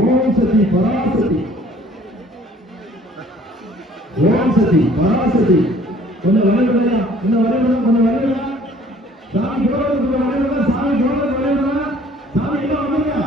ஓம் சக்தி பராசக்தி, ஓம் சக்தி பராசக்தி. கொஞ்சம் வரைவிடா, கொஞ்சம் வரைவிடா, கொஞ்சம் வரைவிடா. சாமி கோவிலுக்கு வரைவிடா, சாமி கோவிலுக்கு வரைவிடா. சாமி எல்லாம் வந்துருங்க.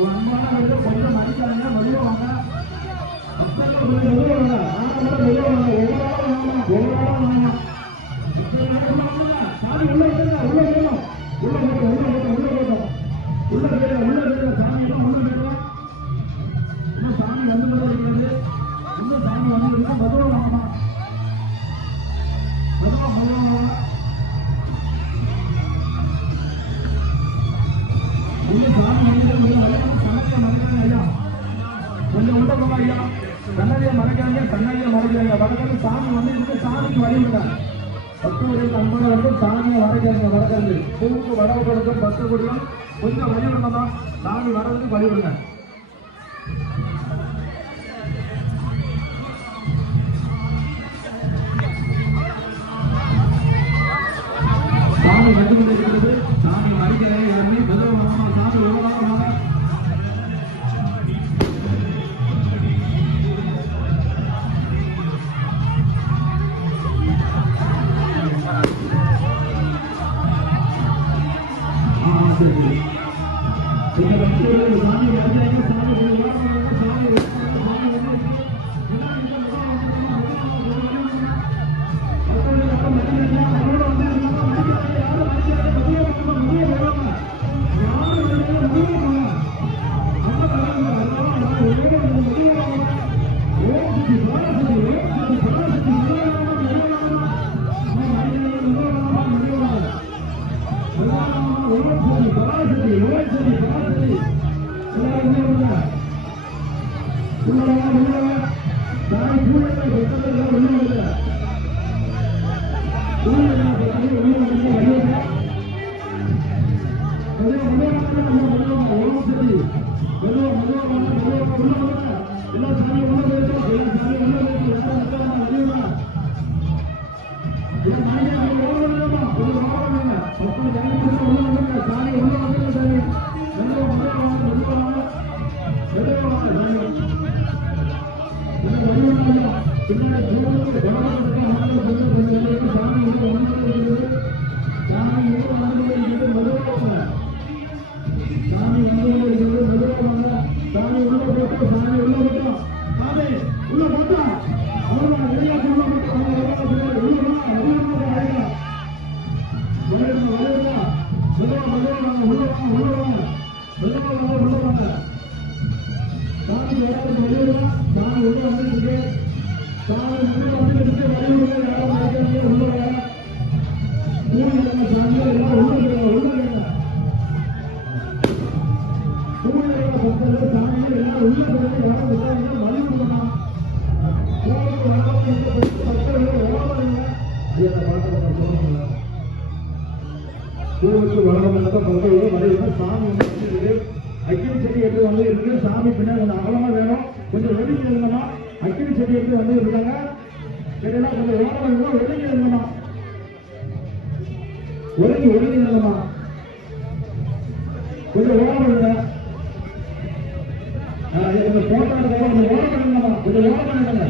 அன்பான கொஞ்சம் மதிக்காங்க மெதுவா வாங்க மெதுவா வாங்க மெதுவா வாங்க ஒவ்வொரு வாங்க சாமி உள்ள போயிடும் உள்ள போயிடும் உள்ள போயிடும் உள்ள போயிடும் உள்ள போயிடும் உள்ள போயிடும் சாமி எல்லாம் உள்ள போயிடும் இன்னும் சாமி வந்து இருக்கிறது இன்னும் சாமி வந்து இருக்கா மெதுவா வாங்கம்மா மெதுவா மெதுவா வாங்க இன்னும் சாமி வந்து கண்ணாடியை மறைக்காங்க ஐயா கொஞ்சம் உள்ள போங்க ஐயா கண்ணாடியை மறைக்காங்க கண்ணாடியை மறைக்காங்க வடக்கு சாமி வந்து இருக்கு சாமிக்கு வழிவிட பக்தர்களுக்கு அன்போட வந்து சாமியை வரைக்காங்க வடக்கிறது பூவுக்கு வடவு கொடுக்க பக்தர்களும் கொஞ்சம் வழிவிடணும் தான் சாமி வரதுக்கு வழிவிடுங்க சாமி வந்து கொண்டிருக்கிறது சாமி மறைக்கிறேன் யாருமே மெதுவாக சாமி உருவாக அக்கினி செடி எடுத்து வந்து இருக்கு சாமி பின்னாடி கொஞ்சம் அகலமா வேணும் கொஞ்சம் ஒதுங்கி இருந்தோமா அக்கினி செடி எடுத்து வந்து இருக்காங்க கேட்டா கொஞ்சம் ஓரமா ஒதுங்கி இருந்தோமா ஒதுங்கி இருந்தோமா கொஞ்சம் ஓரம் இருங்க கொஞ்சம் போட்டாங்க கொஞ்சம் ஓரம் இருந்தோமா கொஞ்சம் ஓரம் இருங்க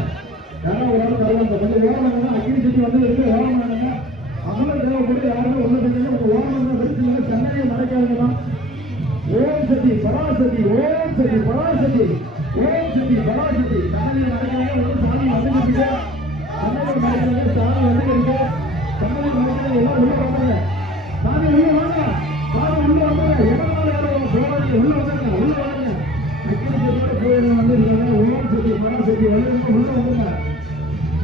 யாரும் ஒரு ஆள் தருவாங்க கொஞ்சம் ஓரம் இருங்க அக்கினி செடி வந்து இருக்கு ஓரம் இருங்க அகலம் தேவைப்பட்டு யாருமே ஒண்ணு செஞ்சு கொஞ்சம் ஓரம் இருந்தா வெடிச்சு சென்னையை மறைக்காதுதான் ஓம் சக்தி பராசக்தி ஓம் சக்தி பராசக்தி ஓம் சக்தி பராசக்தி கண்ணனை மறைக்காக ஒரு சாமி வந்துருக்கு கண்ணனை மறைக்காக சாமி வந்துருக்கு கண்ணனை மறைக்காக எல்லாம் உள்ள வந்தாங்க சாமி உள்ள வாங்க சாமி உள்ள வந்தாங்க எடமால சோழி உள்ள வந்தாங்க உள்ள வாங்க அக்கினி செடியோட கோயில் வந்து இருக்காங்க ஓம் சக்தி பராசக்தி வந்து உள்ள வந்தாங்க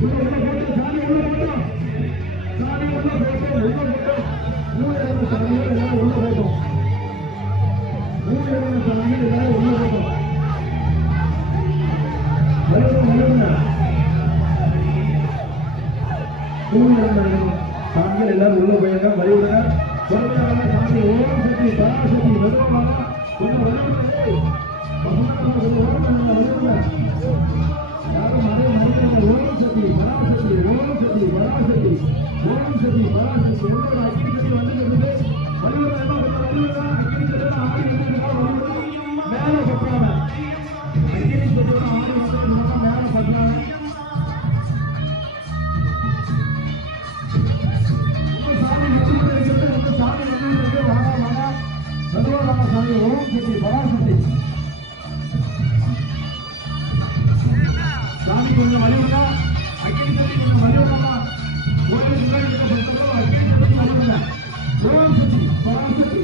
உள்ள போட்டு சாமி உள்ள போட்டோம் சாமி உள்ள போட்டோம் உள்ள போட்டோம் மூணு சாமி எல்லாம் உள்ள போட்டோம் சாமிகள் எல்லாரும் உள்ள போயிருங்க வழிவிடுங்க சாமி ஓம் சக்தி பராசக்தி மெதுவாக யாரும் மறை மறைக்கிறாங்க ஓம் சக்தி பராசக்தி ஓம் சக்தி பராசக்தி ஓம் சக்தி பராசக்தி ஒவ்வொரு அக்கினி சக்தி வந்து வழிவிடுங்க அக்கினி சக்தி மேல பற்றாம அக்கினி சக்தி ஆடி வந்து மேல பற்றாம சாமி ஓம் சக்தி பராசக்தி சாமி கொஞ்சம் வழிவிடுங்க. அக்கினி சக்தி கொஞ்சம் வழிவிடுங்க. கோயிலுக்கு முன்னாடி இருக்க பக்தர்கள் அக்கினி சக்தி வழிவிடுங்க. ஓம் சக்தி பராசக்தி,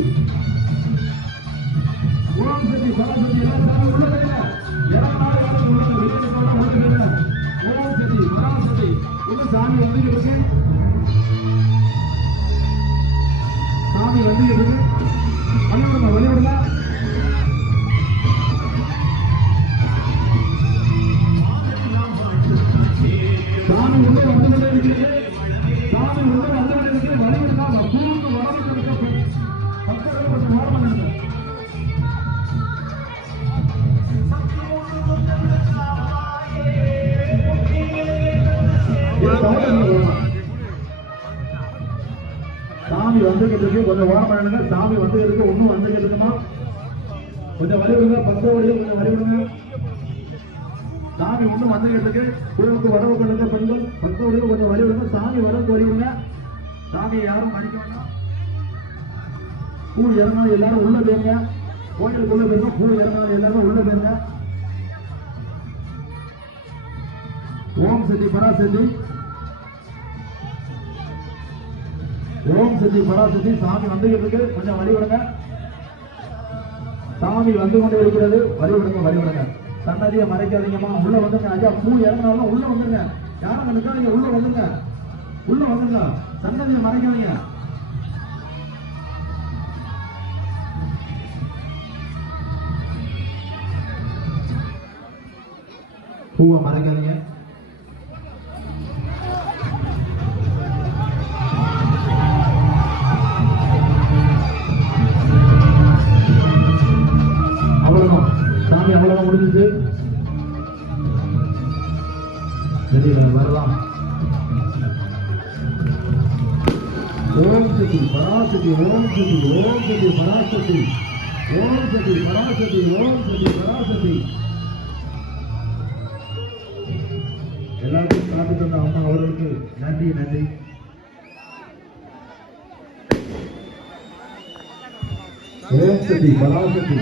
ஓம் சக்தி பராசக்தி. எல்லாம் சாமி உள்ள போயிருங்க. 24 காலம் உள்ளது வெளியே போனா உள்ள போயிருங்க. ஓம் சக்தி பராசக்தி. உள்ள சாமி வந்துட்டு இருக்கு. சாமி வந்துட்டு இருக்கு. வழிவிடுங்க வழிவிடுங்க. சாமி உள்ள வந்து கொண்டே இருக்கிறது. சாமி உள்ள வந்து கொண்டே இருக்கிறது. வழிவிடுங்க. பூர்ண வரவு கொடுக்க பக்தர்கள் கொஞ்சம் ஓரம் பண்ணுங்க. சாமி வந்துகிட்டு இருக்கு. கொஞ்சம் ஓரம் பண்ணுங்க. சாமி வந்து இருக்கு. ஒன்னும் வந்துகிட்டு இருக்குமா? கொஞ்சம் வழிவிடுங்க. பக்தவழியும் கொஞ்சம் வழிவிடுங்க. சாமி ஒன்றும் வந்துகிட்டு இருக்கு. கோயிலுக்கு வரவு கொள்ளுங்க பெண்கள். பக்தவழியும் கொஞ்சம் வழிவிடுங்க. சாமி வரவு வழிவிடுங்க. சாமியை யாரும் மதிக்க வேண்டாம். பூ இறங்கினாலும் எல்லாரும் உள்ள போயிருங்க. கோயிலுக்கு உள்ள போயிருங்க. பூ இறங்கினாலும் எல்லாரும் உள்ள போயிருங்க. ஓம் சக்தி பராசக்தி, ஓம் சக்தி பராசக்தி. சாமி வந்துகிட்டு இருக்கு. கொஞ்சம் வழிவிடுங்க. சாமி வந்து கொண்டே இருக்கிறது. வழிவிடுங்க வழிவிடுங்க. சன்னதியை மறைக்காதீங்கம்மா. உள்ள வந்துருங்க. ஐயா பூ இறங்கினாலும் உள்ள வந்துருங்க. யாரும் நினைக்காதீங்க. உள்ள வந்துருங்க. உள்ள வந்துருங்க. சன்னதியை மறைக்காதீங்க. பூவை மறைக்காதீங்க. அவ்வளவுதான். சாமி அவ்வளவுதான் முடிஞ்சிச்சு. வரலாம். ஓம் சக்தி பராசக்தி, ஓம் சக்தி, ஓம் சக்தி பராசக்தி, ஓம் சக்தி பராசக்தி, ஓம் சக்தி பராசக்தி. எல்லாத்தையும் காத்து தந்த அம்மா அவர்களுக்கு நன்றி நன்றி. ஓம் சக்தி பராசக்தி.